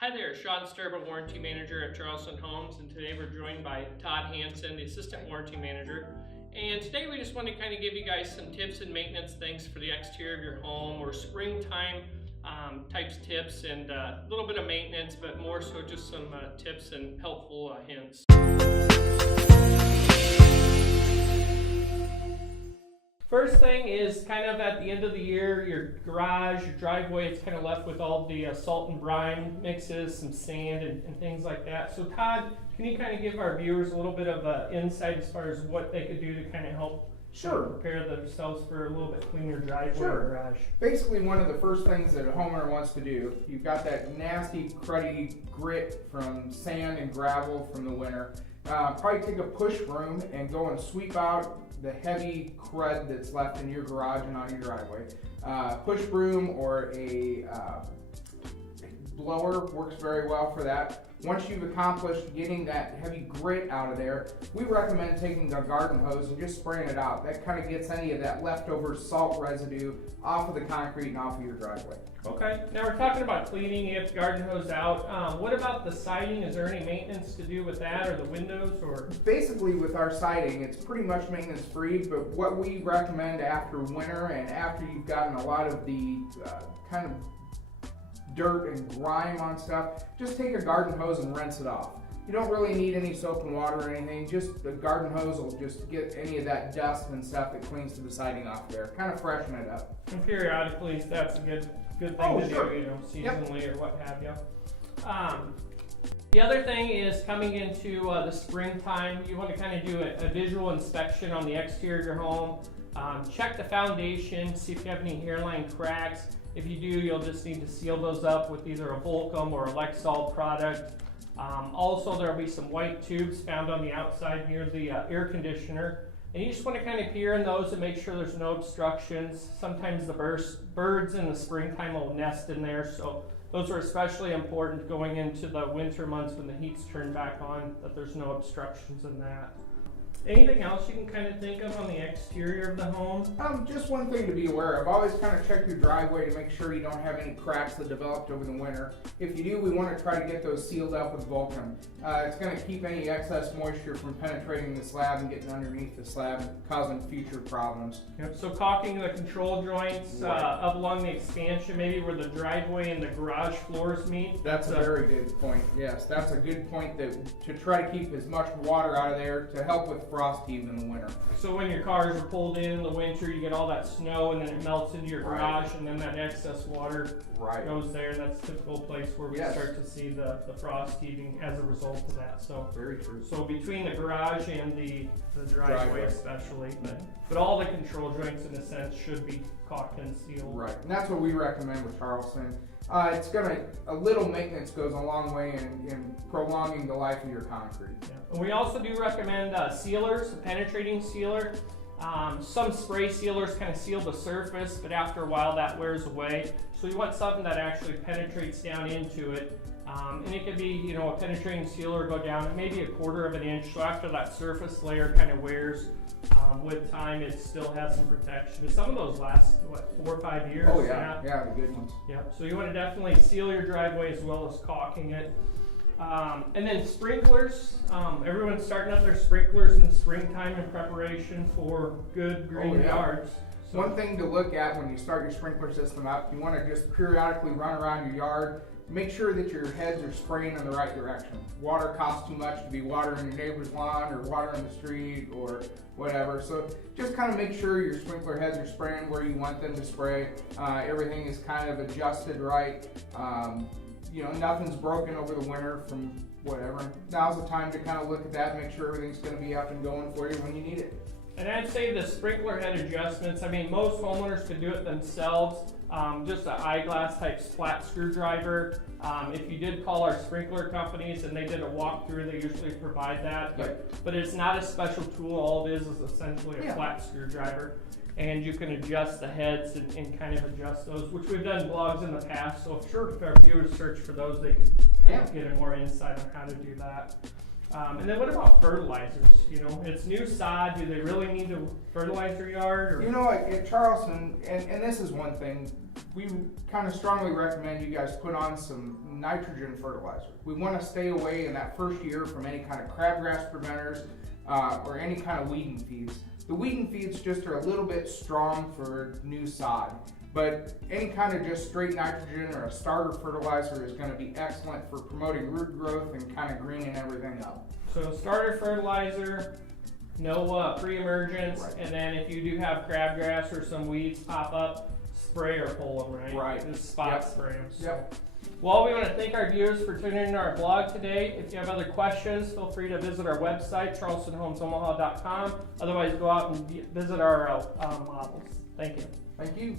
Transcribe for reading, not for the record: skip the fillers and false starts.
Hi there, Sean Stodola, Warranty Manager at Charleston Homes, and today we're joined by Todd Hansen, the Assistant Warranty Manager. And today we just want to kind of give you guys some tips and maintenance things for the exterior of your home, or springtime types tips, and a little bit of maintenance, but more so just some tips and helpful hints. First thing is kind of at the end of the year, your garage, your driveway, it's kind of left with all the salt and brine mixes, some sand and things like that. So Todd, can you kind of give our viewers a little bit of insight as far as what they could do to kind of help prepare themselves for a little bit cleaner driveway or garage? Basically, one of the first things that a homeowner wants to do, you've got that nasty, cruddy grit from sand and gravel from the winter. Probably take a push broom and go and sweep out the heavy crud that's left in your garage and on your driveway. Push broom or a blower works very well for that. Once you've accomplished getting that heavy grit out of there, we recommend taking a garden hose and just spraying it out. That kind of gets any of that leftover salt residue off of the concrete and off of your driveway. Okay, now we're talking about cleaning. You have the garden hose out. What about the siding? Is there any maintenance to do with that, or the windows? Or basically, with our siding, it's pretty much maintenance free, but what we recommend after winter and after you've gotten a lot of the kind of dirt and grime on stuff, just take a garden hose and rinse it off. You don't really need any soap and water or anything. Just the garden hose will just get any of that dust and stuff that clings to the siding off there. Kind of freshen it up. And periodically, that's a good thing to do, seasonally or what have you. The other thing is coming into the springtime, you want to kind of do a visual inspection on the exterior of your home. Check the foundation, see if you have any hairline cracks. If you do, you'll just need to seal those up with either a Volcom or a Lexol product. Also, there'll be some white tubes found on the outside near the air conditioner. And you just want to kind of peer in those and make sure there's no obstructions. Sometimes the birds in the springtime will nest in there, so those are especially important going into the winter months when the heat's turned back on, that there's no obstructions in that. Anything else you can kind of think of on the exterior of the home? Just one thing to be aware of. Always kind of check your driveway to make sure you don't have any cracks that developed over the winter. If you do, we want to try to get those sealed up with Volcom. It's going to keep any excess moisture from penetrating the slab and getting underneath the slab, causing future problems. Yep. So caulking the control joints up along the expansion, maybe where the driveway and the garage floors meet. That's a very good point. Yes, that's a good point, that to try to keep as much water out of there to help with frost heave in the winter. So when your cars are pulled in the winter, you get all that snow and then it melts into your garage, and then that excess water goes there. That's a typical place where we start to see the frost heaving as a result of that. So very true. So between the garage and the driveway especially, but all the control joints in a sense should be caulked and sealed. Right, and that's what we recommend with Charleston. A little maintenance goes a long way in prolonging the life of your concrete. Yeah. And we also do recommend sealers, a penetrating sealer. Some spray sealers kind of seal the surface, but after a while that wears away. So you want something that actually penetrates down into it. And it could be, a penetrating sealer go down maybe 1/4 of an inch. So after that surface layer kind of wears, with time it still has some protection. And some of those last, 4 or 5 years? Oh yeah, the good ones. Yeah, so you want to definitely seal your driveway as well as caulking it. And then sprinklers. Everyone's starting up their sprinklers in the springtime in preparation for good green yards. So one thing to look at when you start your sprinkler system up, you want to just periodically run around your yard. Make sure that your heads are spraying in the right direction. Water costs too much to be watering your neighbor's lawn or watering the street or whatever. So just kind of make sure your sprinkler heads are spraying where you want them to spray. Everything is kind of adjusted right. Nothing's broken over the winter from whatever. Now's the time to kind of look at that and make sure everything's going to be up and going for you when you need it. And I'd say the sprinkler head adjustments, most homeowners could do it themselves. Just an eyeglass type flat screwdriver. If you did call our sprinkler companies and they did a walkthrough, they usually provide that. But it's not a special tool. All it is essentially a flat screwdriver. And you can adjust the heads and kind of adjust those, which we've done blogs in the past. So if our viewers search for those, they can kind of get a more insight on how to do that. And then what about fertilizers? It's new sod. Do they really need to fertilize their yard? Or? At Charleston, and this is one thing, we kind of strongly recommend you guys put on some nitrogen fertilizer. We want to stay away in that first year from any kind of crabgrass preventers or any kind of weeding feeds. The weeding feeds just are a little bit strong for new sod, but any kind of just straight nitrogen or a starter fertilizer is going to be excellent for promoting root growth and kind of greening everything up. So starter fertilizer, no pre-emergence, Right. and then if you do have crabgrass or some weeds pop up, spray or pull them, right? Right. Just spot Yep. spray them. Yep. Well, we want to thank our viewers for tuning in to our blog today. If you have other questions, feel free to visit our website, charlestonhomesomaha.com. Otherwise, go out and visit our models. Thank you. Thank you.